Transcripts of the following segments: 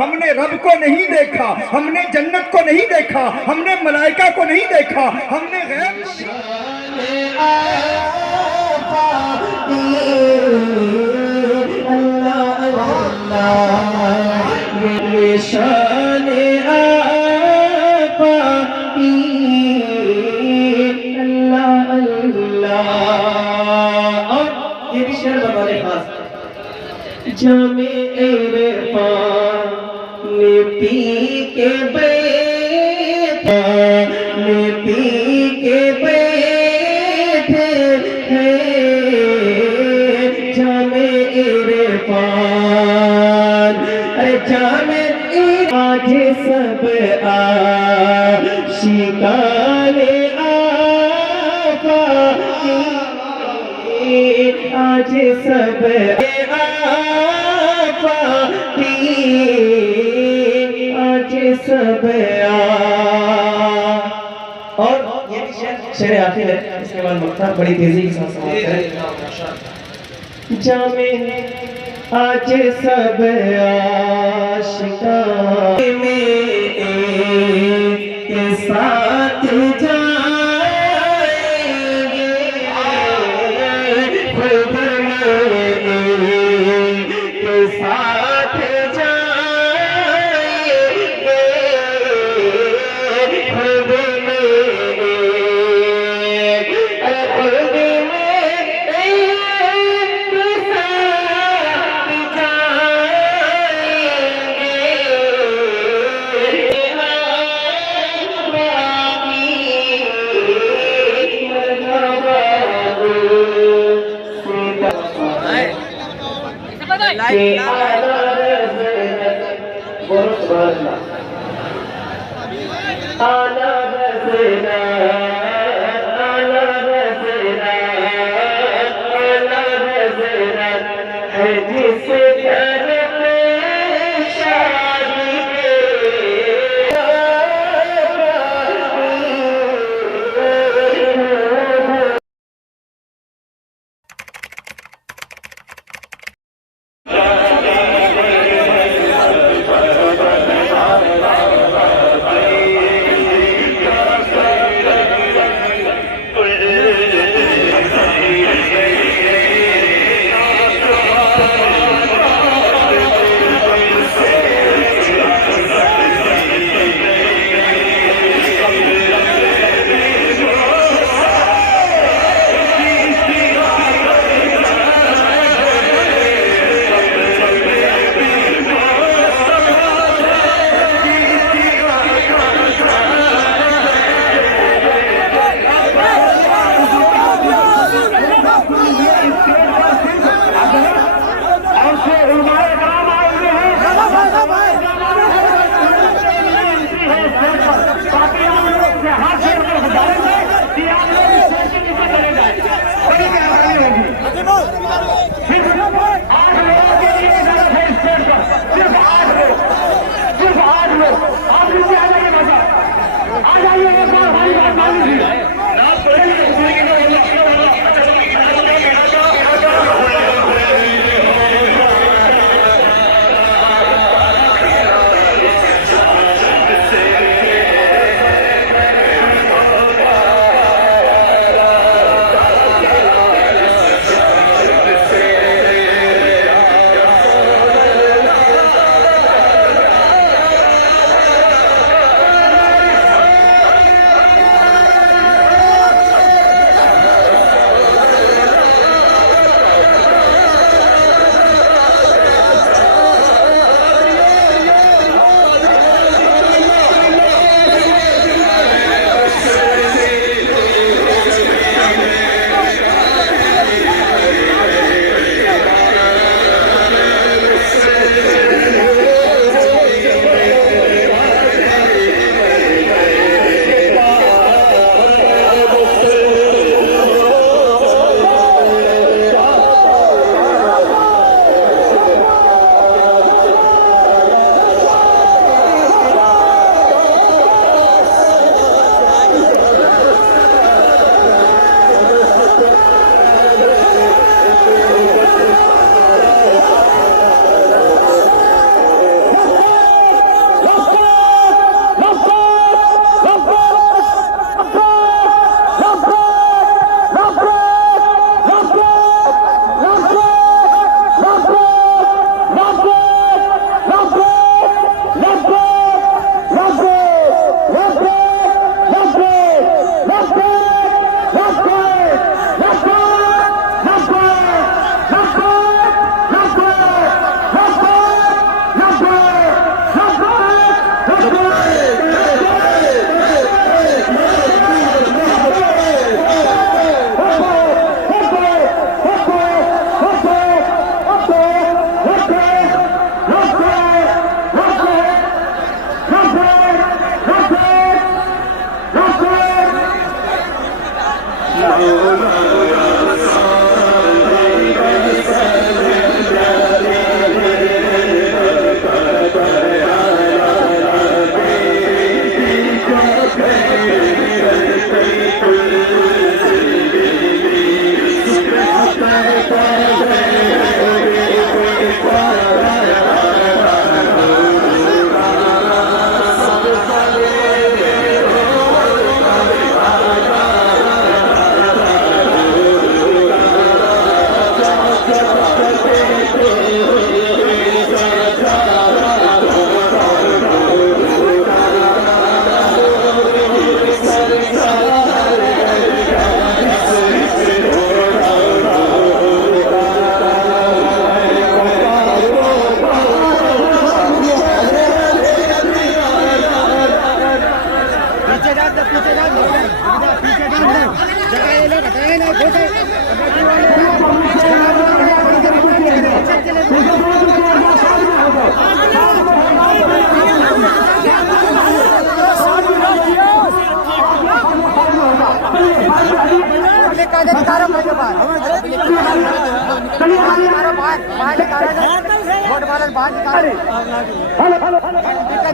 ہم نے رب کو نہیں دیکھا، ہم نے جنت کو نہیں دیکھا، ہم نے ملائکہ کو نہیں دیکھا، ہم نے غیب کو نہیں شان آقا کی اللہ اللہ. اور یہ بھی شعر بطور خاص جامع عرفان نے پی کے بیٹھے، نے پی کے بیٹھے ہیں جامع عرفان. جامع آج سب عاشقان آقا کی، آج سب آقا کی، آج سب اور یہ شعر آخر ہے. اس کے بعد مقطع بڑی تیزی کے ساتھ سماعت کریں. جامع آج سب عاشقان میں کے ساتھ جائیں گے، خود کے ساتھ جائیں گے، خود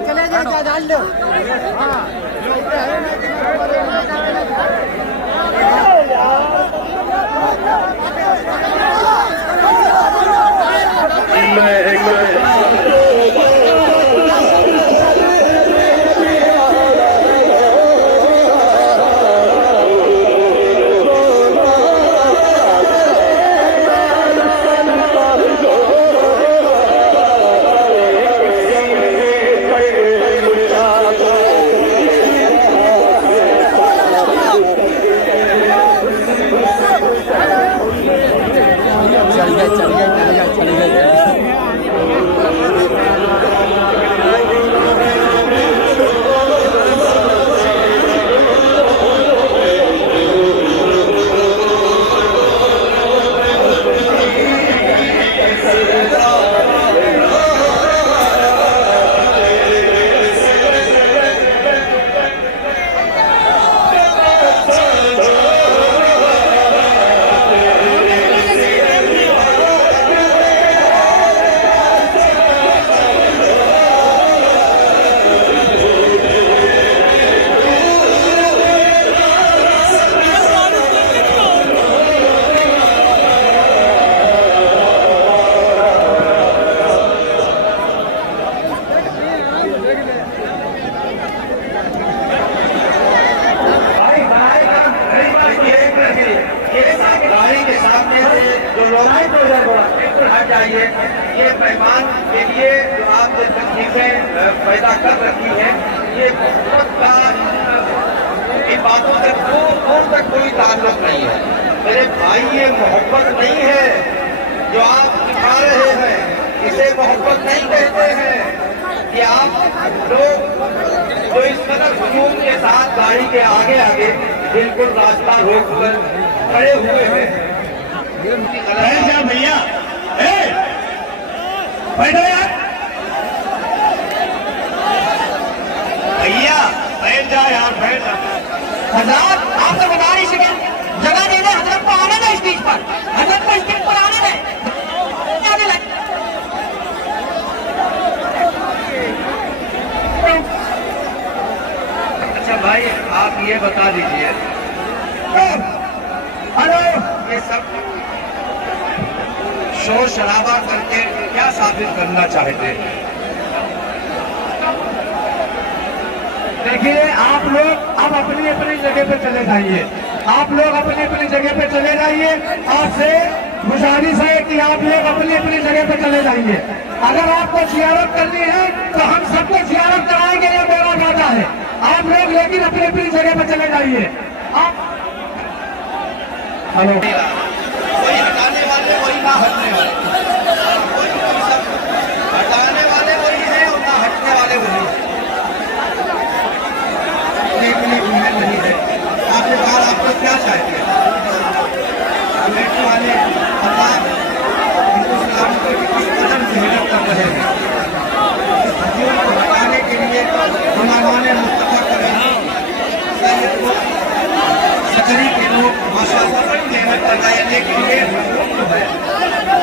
चले जाए डाल दो हट जाइए। ये मेहमान के लिए जो आप तकलीफें पैदा कर रखी है, ये मोहब्बत का इन बातों से कौन तक कोई ताल्लुक नहीं है। मेरे भाई, ये मोहब्बत नहीं है जो आप दिखा रहे हैं, इसे मोहब्बत नहीं कहते हैं। कि आप लोग जो इस कदर हुजूम के साथ गाड़ी के आगे आगे बिल्कुल रास्ता रोक कर खड़े हुए हैं। भैया बैठो यार, भैया बैठ जा यार, बैठ जा। हजरत आपको गुजारिश है जगह दे दे, हजरत को आने दे स्टेज पर, हजरत को स्टेज पर आने दे। अच्छा भाई, आप ये बता दीजिए, हेलो, ये सब शोर शराबा करके क्या साबित करना चाहते हैं? देखिए आप लोग अब अपनी अपनी जगह पे चले जाइए, आप लोग अपनी अपनी जगह पे चले जाइए। आपसे गुजारिश है कि आप लोग अपनी अपनी जगह पे चले जाइए। अगर आपको जियारत करनी है तो हम सबको जियारत कराएंगे, ये मेरा वादा है। आप लोग लेकिन अपनी अपनी जगह पे चले जाइए। आप हेलो, कोई हटाने वाले वही ना हटने वाले, हटाने वाले वही है और ना हटने वाले वही है। नहीं है। आपने कहा आपको क्या चाहते हैं? कमेटी वाले अल्लाह हिंदुस्तान को किस कदम मेहनत कर रहे हैं। हजियों को हटाने के लिए उन्होंने मुस्तफा करेंगे सकरी के लोग माशाअल्लाह बड़ी मेहनत कर रहे हैं, लेकिन ये हुकूम है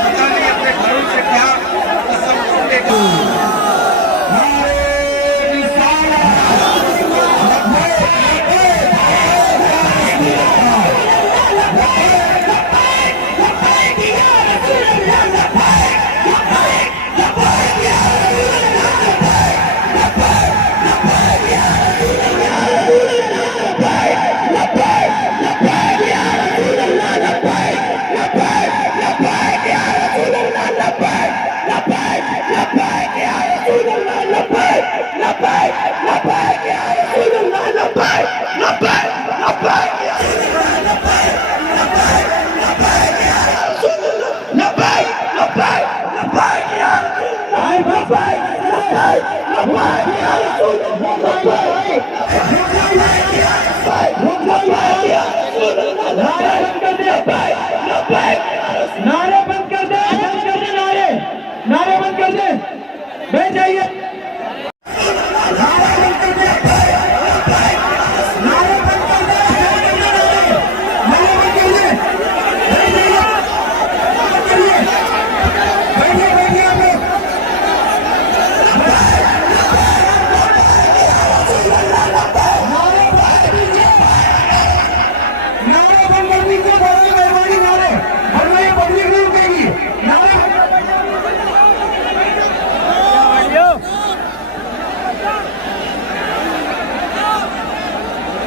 पता नहीं अपने घरों से क्या कसम छूटे। नारे बंद कर दे, नारे बंद कर दे, बैठ जाइए।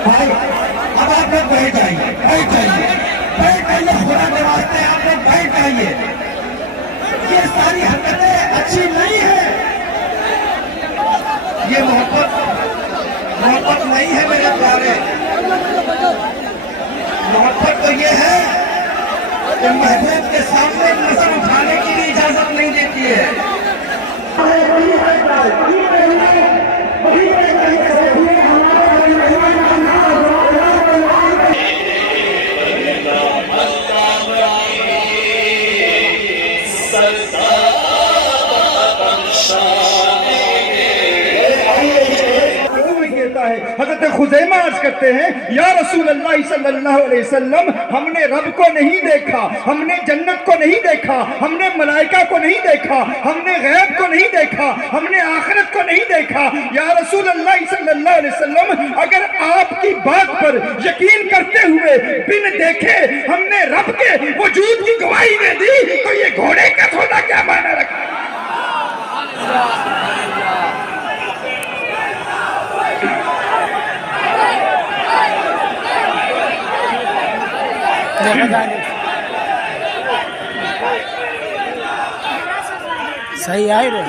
भाई अब आप लोग बैठ जाइए, बैठ जाइए, बैठ जाइए, खुदा के वास्ते आप लोग बैठ जाइए। ये सारी हरकतें अच्छी नहीं है, ये मोहब्बत नहीं है मेरे प्यारे। मोहब्बत तो ये है कि महबूब के सामने नजर उठाने की भी इजाजत नहीं देती है। हज़रत खुज़ैमा अर्ज़ करते हैं, या रसूल अल्लाह सल्लल्लाहु अलैहि वसल्लम, हमने रब को नहीं देखा, हमने जन्नत को नहीं देखा, हमने मलाइका को नहीं देखा, हमने गैब को नहीं देखा, हमने आखिरत को नहीं देखा। या रसूल अल्लाह सल्लल्लाहु अलैहि वसल्लम, अगर आपकी बात पर यकीन करते हुए बिन देखे हमने रब के वजूद की गवाही दे दी, तो ये घोड़े का सौदा क्या मायने रखा? सही आए रे,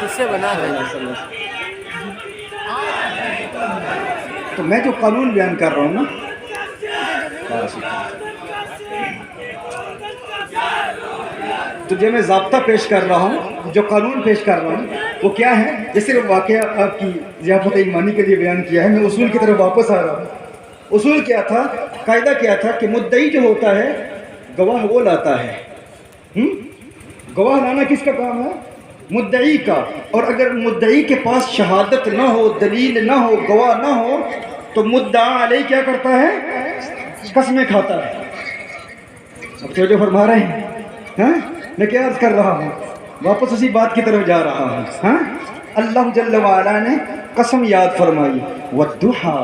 किससे बना है? तो मैं जो कानून बयान कर रहा हूँ ना, तो जो मैं ज़ाब्ता पेश कर रहा हूँ, जो कानून पेश कर रहा हूँ, वो क्या है? जैसे वाक़या आपकी ज़ियाफ़त ईमानी के लिए बयान किया है, मैं उसूल की तरफ वापस आ रहा हूँ। उसूल क्या था, कायदा क्या था कि मुद्दई जो होता है गवाह वो लाता है। गवाह लाना किसका काम है? मुद्दई का। और अगर मुद्दई के पास शहादत ना हो, दलील ना हो, गवाह ना हो, तो मुद्दा अलैह क्या करता है? कसमें खाता है। अब तो जो फरमा रहे हैं, मैं क्या अर्ज कर रहा हूँ, वापस उसी बात की तरफ जा रहा हूँ। अल्लाह जल्ल व अला ने कसम याद फरमाई, वद्दुहा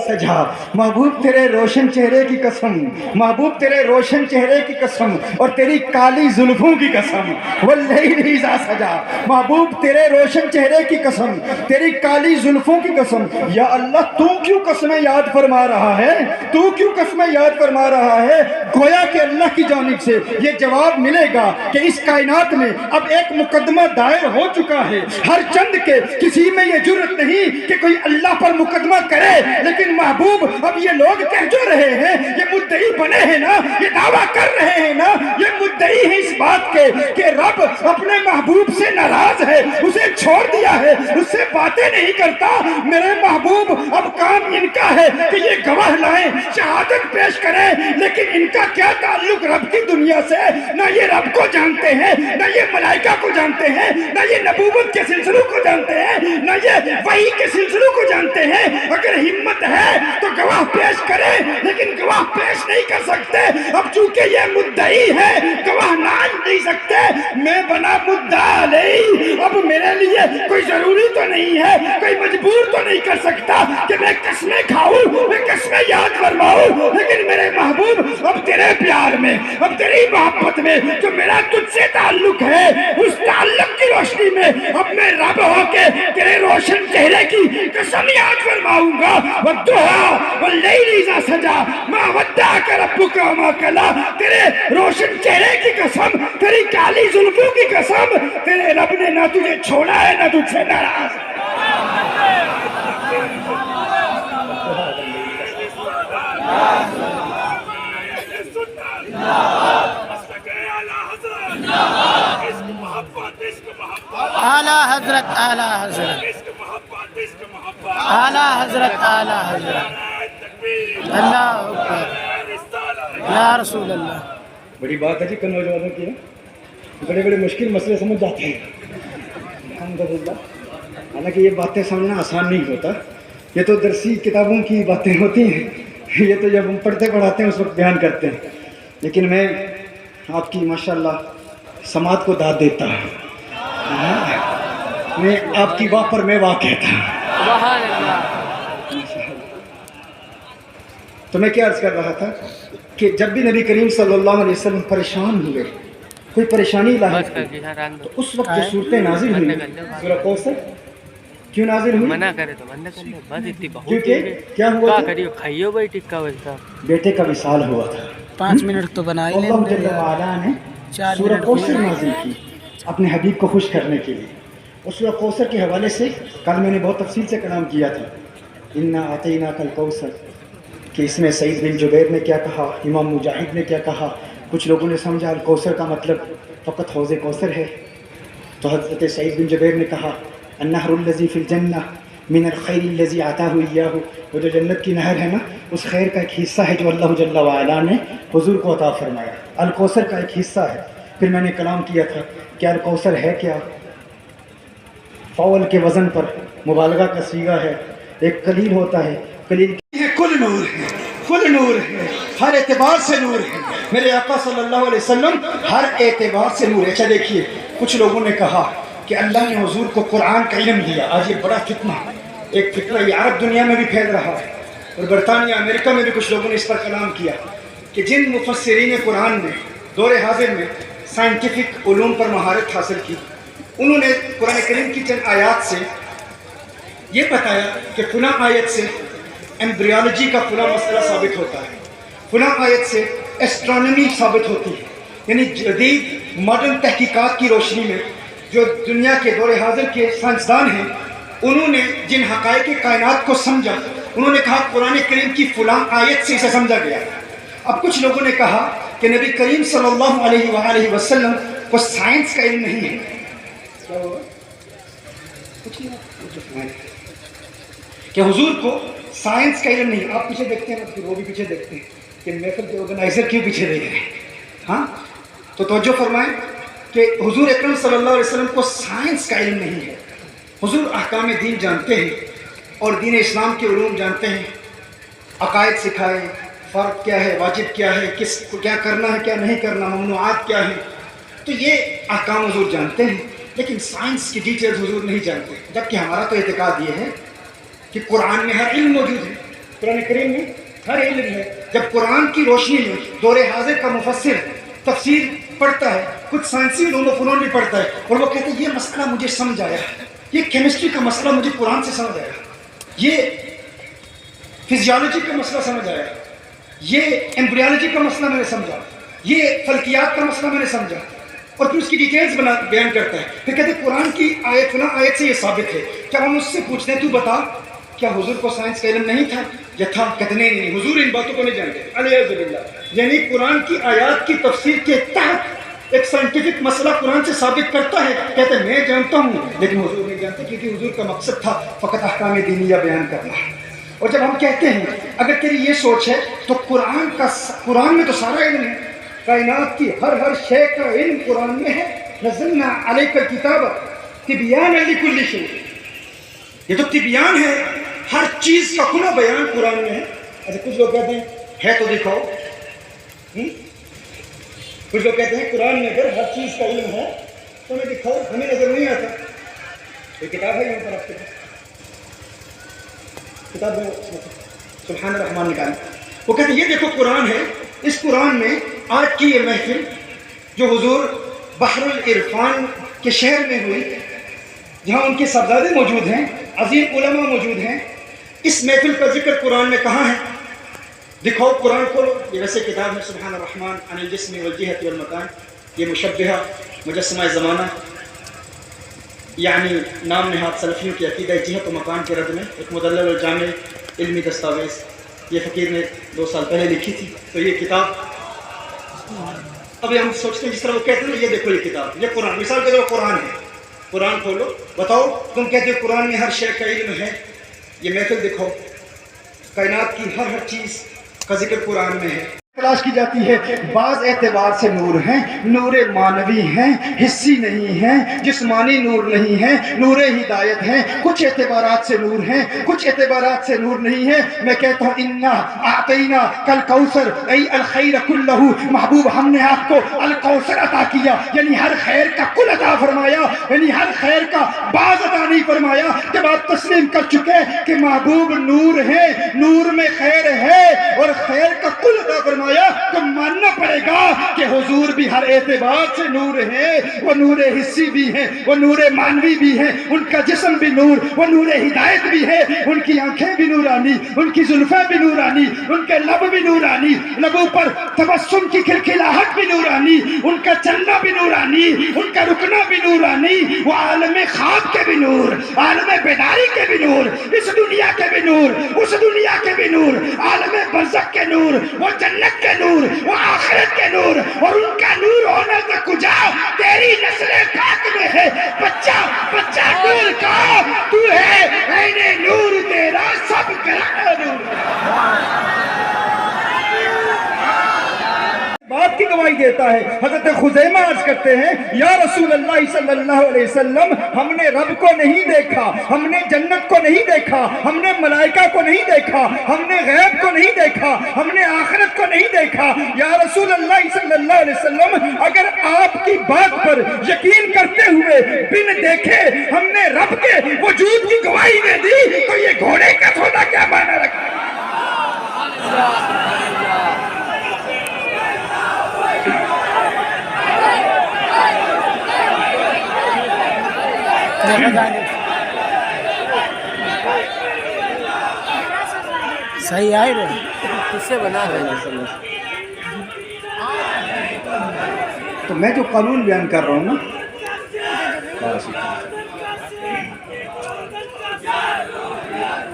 सजा, महबूब तेरे रोशन चेहरे की कसम, महबूब तेरे रोशन चेहरे की कसम और तेरी काली जुल्फों की कसम, वल्लैली इज़ा सजा, महबूब तेरे रोशन चेहरे की कसम, तेरी काली जुल्फों की कसम। या अल्लाह, तू क्यों कसमें याद फरमा रहा है? तू क्यों कसमें याद फरमा रहा है? गोया कि अल्लाह की जानिब से ये जवाब मिलेगा कि इस कायनात में अब एक मुकदमा दायर हो चुका है। हर चंद के किसी में ये जुर्रत नहीं कि कोई अल्लाह पर मुकदमा करे, लेकिन महबूब अब ये लोग कह जो रहे हैं, ये मुद्दई बने हैं ना, ये दावा कर रहे हैं ना, ये मुद्दई है इस बात के कि रब अपने महबूब से नाराज है, उसे छोड़ दिया है, उससे बातें नहीं करता। मेरे महबूब, अब काम इनका है कि ये गवाह लाएं, शहादत पेश करें, लेकिन इनका क्या ताल्लुक रब की दुनिया से? ना ये रब को जानते हैं, ना ये मलाइका को जानते हैं, ना ये नबूवत के सिलसिलों को जानते हैं, ना ये वही के सिलसिलों को जानते हैं। अगर हिम्मत है तो गवाह पेश करें, लेकिन गवाह पेश नहीं कर सकते। अब चूंकि ये मुद्दई है, गवाह मान नहीं सकते। मैं बना मुद्दा नहीं, अब मेरे लिए कोई जरूरी तो नहीं है, कोई मजबूर तो नहीं कर सकता कि मैं कसमें खाऊं, मैं कसमें याद फरमाऊं। लेकिन मेरे महबूब, अब तेरे प्यार में, अब तेरी मोहब्बत में जो मेरा तुझसे ताल्लुक है, उस ताल्लुक की रोशनी में अब मैं रब होके तेरे रोशन चेहरे की कसम याद फरमाऊंगा। वद्दुहा वल्लैली इज़ा सजा, मा वद्दअका रब्बुका वमा कला, तेरे रोशन चेहरे की कसम, तेरी काली जुल्फों की कसम, तेरे रब ने ना तुझे छोड़ा है, ना तुझसे नाराज। आला हजरत, आला हजरत, आला हजरत, आला हजरत, अल्लाह अकबर, या रसूल अल्लाह। बड़ी बात है जी, कल नौजवानों की बड़े बड़े मुश्किल मसले समझ जाते हैं अल्हम्दुलिल्लाह। हालांकि ये बातें समझना आसान नहीं होता, ये तो दरसी किताबों की बातें होती हैं, ये तो जब हम पढ़ते पढ़ाते हैं उस वक्त बयान करते हैं। लेकिन मैं आपकी माशाल्लाह समात को दाद देता हूँ, मैं आपकी वाह पर मैं वाह कहता हूँ। तो मैं क्या अर्ज कर रहा था कि जब भी नबी करीम सल्लल्लाहु अलैहि वसल्लम परेशान हुए, कोई परेशानी लाए, तो उस वक्त जो सूरतें नाजिल हुई, सूरह कौसर, क्यों नाजिल हुई? मना करे तो बंद कर ले, बस इतनी बहुत क्योंकि है। क्या हुआ था? करियो खाइयो भाई टिक्का बोलता। बेटे का विसाल हुआ था। 5 मिनट तो बना ही ले अल्लाह जल्ल वाला ने 4 सूरह मिनट कौसर नाज़िल की अपने हबीब को खुश करने के लिए। उस सूरह कौसर के हवाले से कल मैंने बहुत तफसील से कलाम किया था, इन्ना आतैना कल कौसर, कि इसमें सईद बिन जुबैर ने क्या कहा, इमाम मुजाहिद ने क्या कहा। कुछ लोगों ने समझा अल कौसर का मतलब फ़कत हौज़ कौसर है, तो हज़रत सईद बिन जुबैर ने कहा अन्नहरुल्लज़ी फ़िल जन्नह मिनल खैरिल्लज़ी अताहु इय्याहु, वो जो जन्नत की नहर है ना, उस खैर का एक हिस्सा है जो अल्लाह जल्ल वाला ने हुजूर को अता फरमाया। अल कौसर का एक हिस्सा है। फिर मैंने कलाम किया था कि अल कौसर है क्या, फ़ौल के वज़न पर मुबालगा का सीगा है। एक कलील होता है, कलील है, कुल नूर है, कुल नूर है, हर एतबार से नूर है। मेरे आका सल्लल्लाहु अलैहि वसल्लम हर एतबार से नूर है। अच्छा देखिए, कुछ लोगों ने कहा कि अल्लाह ने हुजूर को कुरान का इल्म दिया। आज ये बड़ा फितना, एक फितना ये अरब दुनिया में भी फैल रहा है और बरतानिया अमेरिका में भी कुछ लोगों ने इस पर कलाम किया कि जिन मुफस्सिरीन कुरान ने दौर हाजिर में साइंटिफिक उलूम पर महारत हासिल की, उन्होंने कुरान करीम की चंद आयात से ये बताया कि फुला आयत से एम्ब्रियोलॉजी का फुला मसला साबित होता है, फुला आयत से एस्ट्रोनॉमी साबित होती है। यानी जदीद मॉडर्न तहकीकात की रोशनी में जो दुनिया के दौर हाजिर के साइंसदान हैं, उन्होंने जिन हक़ाइक़ कायनात को समझा, उन्होंने कहा कुरान करीम की फुला आयत से इसे समझा गया। अब कुछ लोगों ने कहा कि नबी करीम सल्लल्लाहु अलैहि वसल्लम को साइंस का इल्म नहीं है। क्या होगा? कि हुजूर को साइंस का इल्म नहीं। आप पीछे देखते हैं, फिर वो भी पीछे देखते हैं कि महफिल के ऑर्गेनाइजर क्यों पीछे देख रहे हैं। हाँ, तो तवज्जो फरमाएं कि हुजूर अकरम सल्लल्लाहु अलैहि वसल्लम को साइंस का इल्म नहीं है। हुजूर अहकाम दीन जानते हैं और दीन इस्लाम के उलूम जानते हैं, अकायद सिखाए, फ़र्क क्या है, वाजिब क्या है, किस क्या करना है, क्या नहीं करना, ममनुआत क्या है, तो ये अहकाम हुजूर जानते हैं। लेकिन साइंस की डिटेल्स हुजूर नहीं जानते। जबकि हमारा तो एतकाद ये है कि कुरान में हर इल्म मौजूद है, कुरान करीम में हर इल्म है। जब कुरान की रोशनी में दौरे हाजिर का मुफस्सिर तफसीर पढ़ता है, कुछ साइंसी उलूम व फ़नून भी पढ़ता है और वो कहते हैं ये मसला मुझे समझ आया, ये केमिस्ट्री का मसला मुझे कुरान से समझ आया, ये फिजियोलॉजी का मसला समझ आया, ये एम्ब्रियोलॉजी का मसला मैंने समझा, ये फल्कियात का मसला मैंने समझा, और फिर उसकी डिटेल्स बयान करता है। फिर कहते हैं कुरान की आयत फला आयत से ये साबित है। जब हम उससे पूछते हैं तू बता क्या हुजूर को साइंस का इल्म नहीं था या था, कहते नहीं, हुजूर इन बातों को नहीं जानते। अल्हम्दुलिल्लाह, यानी कुरान की आयत की तफसीर के तहत एक साइंटिफिक मसला कुरान से साबित करता है, कहते हैं मैं जानता हूँ लेकिन हुजूर नहीं जानते, क्योंकि हुजूर का मकसद था फ़कत अहकाम दीनिया बयान करना। और जब हम कहते हैं अगर तेरी ये सोच है तो कुरान में तो सारा इल्म है, कायनात की हर शय का इल्म कुरान में है। नज़लना अलैका किताब तिबयान लिकुल्लि शै, ये तो तिबयान है, हर चीज़ का खुला बयान कुरान में है। अच्छा, कुछ लोग कहते हैं है तो दिखाओ, कुछ लोग कहते हैं कुरान में अगर हर चीज़ का इल्म है तो हमें दिखाओ, हमें नजर नहीं आता। ये किताब है यहाँ पर आपके पास, किताब सुब्हान रहमान निकालें। वो कहते हैं ये देखो कुरान है, इस कुरान में आज की ये महफिल जो हुजूर बहरुल इरफान के शहर में हुई, जहाँ उनके सरदादे मौजूद हैं, अजीम उलमा मौजूद हैं, इस महफिल का जिक्र कुरान में कहाँ है? दिखाओ कुरान खोलो। ये वैसे किताब है सुब्हान रहमान अनिल जिस्म वल जिहत वल मकान, ये मुशब्बिहा मुजस्समा ज़माना, यानी नाम नहाद सलफ़ियों की अक़ीदा जिहत व मकान के रद में एक मुदल्लल व जामे इल्मी दस्तावेज़, ये फ़कीर ने 2 साल पहले लिखी थी। तो ये किताब अभी हम सोचते हैं जिस तरह वो कहते हैं ये देखो ये किताब, ये कुरान, मिसाल के जो कुरान है, कुरान खोलो, बताओ तुम कहते हो कुरान में हर शय का इल्म है, ये महफिल दिखाओ, कायनात की हर चीज़ का जिक्र कुरान में है। तलाश की जाती है, बाज़ एतबार से नूर हैं, नूर मानवी हैं, हिस्सी नहीं हैं, जिस्मानी नूर नहीं है, नूर हिदायत हैं। कुछ एतबारात से नूर हैं, कुछ एतबारात से नूर नहीं है। मैं कहता हूँ इन्ना आतैना कल कौसर ऐ अल खैर कुल्लहु, महबूब हमने आपको अल कौसर अता किया, यानी हर खैर का कुल अता फरमाया, यानी हर खैर का बाज़ अता نہیں فرمایا جب آپ تسلیم کر چکے کہ محبوب نور ہے, نور میں خیر ہے اور خیر کا کل عطا فرمایا, تو ماننا پڑے گا کہ حضور بھی ہر اعتبار سے نور ہے. وہ نور حسی بھی ہے, وہ نور مانوی بھی ہے, ان کا جسم بھی نور, وہ نور ہدایت بھی ہے, ان کی آنکھیں بھی نورانی, ان کی زلفیں بھی نورانی, ان کے لب بھی نورانی, لبوں پر تبسم کی کھلکھلاہٹ بھی نورانی, ان کا چلنا بھی نورانی, ان کا رکنا بھی نورانی. وہ عالم خواب کے بھی نور, عالم بیداری کے بھی نور, اس دنیا کے بھی نور, اس دنیا کے بھی نور, عالم برزخ کے نور, وہ جنت کے نور, وہ آخرت کے نور, اور ان کا نور ہونے سے کجا تیری نسل پاک میں ہے. بچہ بچہ نور کا تو ہے, عین نور تیرا سب کا نور. بات کی گواہی دیتا ہے. حضرت خزیمہ عرض کرتے ہیں یا رسول اللہ صلی اللہ علیہ وسلم, ہم نے رب کو نہیں دیکھا, ہم نے جنت کو نہیں دیکھا, ہم نے ملائکہ کو نہیں دیکھا, ہم نے غیب کو نہیں دیکھا, ہم نے آخرت کو نہیں دیکھا. یا رسول اللہ صلی اللہ علیہ وسلم, اگر آپ کی بات پر یقین کرتے ہوئے بن دیکھے ہم نے رب کے وجود کی گواہی دے دی, تو یہ گھوڑے کا سودا کیا معنی رکھتا ہے؟ صحیح آئے رہے کس سے بنا رہے. تو میں جو قانون بیان کر رہا ہوں نا,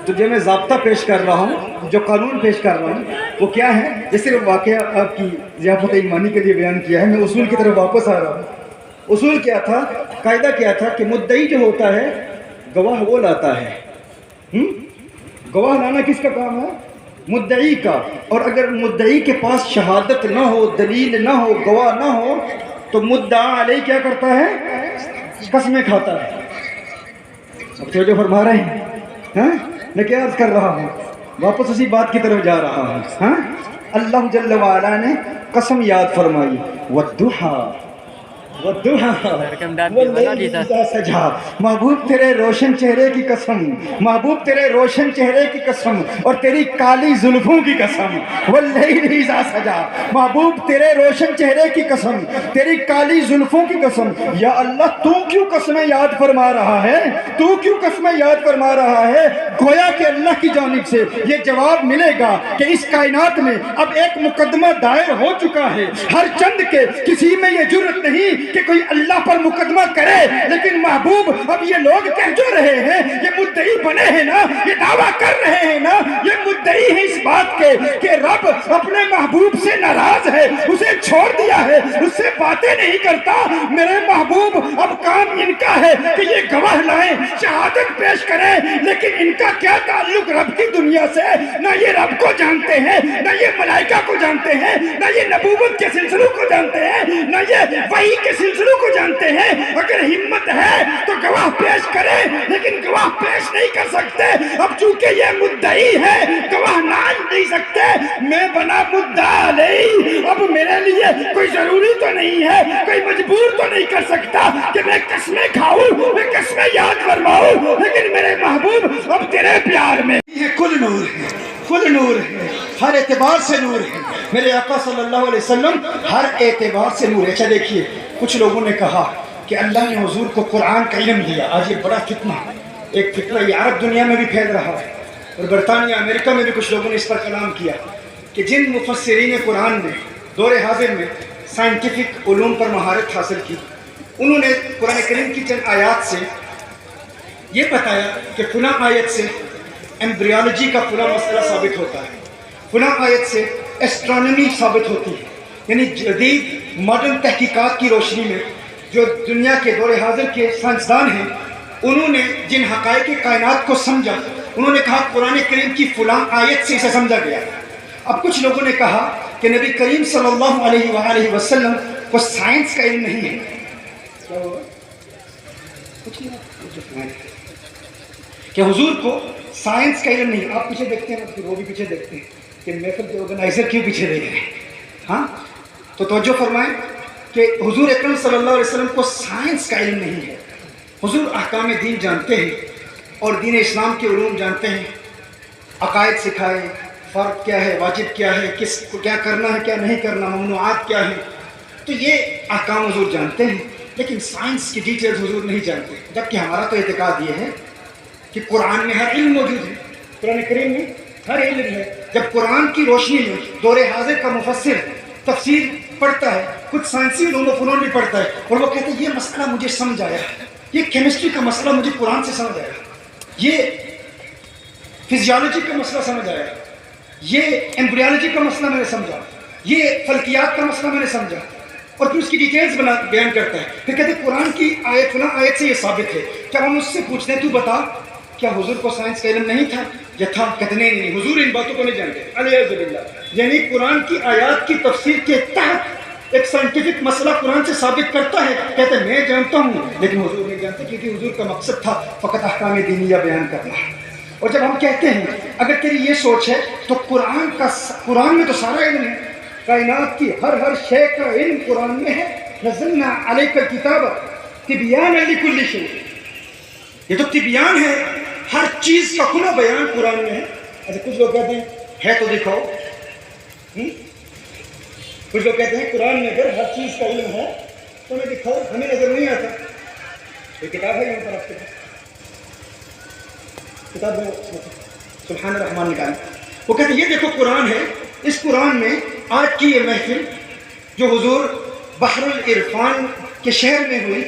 تو جو میں ضابطہ پیش کر رہا ہوں, جو قانون پیش کر رہا ہوں, وہ کیا ہے؟ جیسے واقعہ آپ کی ضیافت ایمانی کے لیے بیان کیا ہے, میں اصول کی طرف واپس آ رہا ہوں. اصول کیا تھا, قاعدہ کیا تھا کہ مدعی جو ہوتا ہے گواہ وہ لاتا ہے. گواہ لانا کس کا کام ہے؟ مدعی کا. اور اگر مدعی کے پاس شہادت نہ ہو, دلیل نہ ہو, گواہ نہ ہو, تو مدعا علیہ کیا کرتا ہے؟ قسمیں کھاتا ہے. اب تو جو فرما رہے ہیں, ہاں میں کیا عرض کر رہا ہوں, واپس اسی بات کی طرف جا رہا ہوں. ہاں اللہ جل وعلا نے قسم یاد فرمائی, والضحیٰ سجا, محبوب تیرے روشن چہرے کی قسم, محبوب تیرے روشن چہرے کی قسم اور تیری کالی زلفوں کی قسم, واللیل اذا سجا, محبوب تیرے روشن چہرے کی قسم, تیری کالی زلفوں کی قسم. یا اللہ تو کیوں قسمیں یاد فرما رہا ہے, تو کیوں قسمیں یاد فرما رہا ہے؟ گویا کہ اللہ کی جانب سے یہ جواب ملے گا کہ اس کائنات میں اب ایک مقدمہ دائر ہو چکا ہے. ہر چند کے کسی میں یہ جرت نہیں کہ کوئی اللہ پر مقدمہ کرے, لیکن محبوب اب یہ لوگ کہہ جو رہے ہیں, یہ مدعی بنے ہیں نا, یہ دعویٰ کر رہے ہیں نا, یہ مدعی ہیں اس بات کے کہ رب اپنے محبوب سے ناراض ہے, اسے چھوڑ دیا ہے, اس سے باتیں نہیں کرتا. میرے محبوب اب کام ان کا ہے کہ یہ گواہ لائیں, شہادت پیش کریں, لیکن ان کا کیا تعلق رب کی دنیا سے؟ نہ یہ رب کو جانتے ہیں, نہ یہ ملائکہ کو جانتے ہیں, نہ یہ نبوت کے سلسلوں کو جانتے ہیں, نہ یہ وحی کے سلسلوں کو جانتے ہیں. اگر ہمت ہے تو گواہ پیش کریں, لیکن گواہ پیش نہیں کر سکتے. اب چونکہ یہ مدعی ہے, گواہ نہیں سکتے. میں بنا مدعا علیہ, اب میرے لیے کوئی ضروری تو نہیں ہے, کوئی مجبور تو نہیں کر سکتا کہ میں قسمیں کھاؤں, میں قسمیں یاد فرماؤں, لیکن میرے محبوب اب تیرے پیار میں یہ کل نور ہے, کل نور ہے, ہر اعتبار سے نور ہے. میرے آقا صلی اللہ علیہ وسلم ہر اعتبار سے نور ہے. اچھا دیکھیے, کچھ لوگوں نے کہا کہ اللہ نے حضور کو قرآن کا علم دیا. آج یہ بڑا فتنہ, ایک فتنہ یہ عرب دنیا میں بھی پھیل رہا ہے, اور برطانیہ امریکہ میں بھی کچھ لوگوں نے اس پر کلام کیا کہ جن مفسرین قرآن نے دور حاضر میں سائنٹیفک علوم پر مہارت حاصل کی, انہوں نے قرآن کریم کی چند آیات سے یہ بتایا کہ فلاں آیت سے ایمبریولوجی کا فلاں مسئلہ ثابت ہوتا ہے, فلاں آیت سے ایسٹرونومی ثابت ہوتی ہے. یعنی جدید ماڈرن تحقیقات کی روشنی میں جو دنیا کے دور حاضر کے سائنسدان ہیں, انہوں نے جن حقائق کائنات کو سمجھا, انہوں نے کہا قرآن کریم کی فلاں آیت سے اسے سمجھا گیا. اب کچھ لوگوں نے کہا کہ نبی کریم صلی اللہ علیہ وآلہ وسلم کو سائنس کا علم نہیں ہے. کیا ہوگا؟ کچھ نہیں, کہ حضور کو سائنس کا علم نہیں. آپ پیچھے دیکھتے ہیں, وہ بھی پیچھے دیکھتے ہیں کہ محفل کے آرگنائزر کیوں پیچھے دیکھ رہے ہیں. ہاں تو توجہ فرمائیں کہ حضور اکرم صلی اللہ علیہ وسلم کو سائنس کا علم نہیں ہے. حضور احکام دین جانتے ہیں اور دین اسلام کے علوم جانتے ہیں، عقائد سکھائے، فرض کیا ہے، واجب کیا ہے، کس کو کیا کرنا ہے، کیا نہیں کرنا، ممنوعات کیا ہیں، تو یہ احکام حضور جانتے ہیں، لیکن سائنس کی ڈیٹیلز حضور نہیں جانتے. جبکہ ہمارا تو اعتقاد یہ ہے کہ قرآن میں ہر علم موجود ہے، قرآن کریم میں ہر علم ہے. جب قرآن کی روشنی میں دور حاضر کا مفسر تفسیر پڑھتا ہے، کچھ سائنسی علوم و فنون بھی پڑھتا ہے، اور وہ کہتے ہیں یہ مسئلہ مجھے سمجھ آیا، یہ کیمسٹری کا مسئلہ مجھے قرآن سے سمجھ آیا، یہ فزیالوجی کا مسئلہ سمجھ آیا، یہ ایمبریالوجی کا مسئلہ میں نے سمجھا، یہ فلکیات کا مسئلہ میں نے سمجھا، اور پھر اس کی ڈیٹیلز بیان کرتا ہے. پھر کہتے ہیں قرآن کی آیت فلاں آیت سے یہ ثابت ہے. جب ہم اس سے پوچھتے ہیں تو بتا کیا حضور کو سائنس کا علم نہیں تھا یا تھا؟ کہتے نہیں، حضور ان باتوں کو نہیں جانتے. علیہ باللہ. یعنی قرآن کی آیات کی تفسیر کے تحت ایک سائنٹیفک مسئلہ قرآن سے ثابت کرتا ہے، کہتے ہیں میں جانتا ہوں لیکن حضور نہیں جانتے، کیونکہ حضور کا مقصد تھا فقط احکام دینیہ بیان کرنا. اور جب ہم کہتے ہیں اگر تیری یہ سوچ ہے تو قرآن میں تو سارا علم ہے، کائنات کی ہر شے کا علم قرآن میں ہے. نزلنا علیک الکتاب تبیانا لکل شیء، یہ تو تبیان ہے، ہر چیز کا کھلا بیان قرآن میں ہے. اچھا کچھ لوگ کہتے ہیں ہے تو دکھاؤ، کچھ لوگ کہتے ہیں قرآن میں اگر ہر چیز کا علم ہے تو ہمیں دکھاؤ، ہمیں نظر نہیں آتا. یہ کتاب ہے یہاں پر آپ کے پاس، کتاب سبحان الرحمن نکالیں. وہ کہتے ہیں یہ دیکھو قرآن ہے، اس قرآن میں آج کی یہ محفل جو حضور بحر العرفان کے شہر میں ہوئی،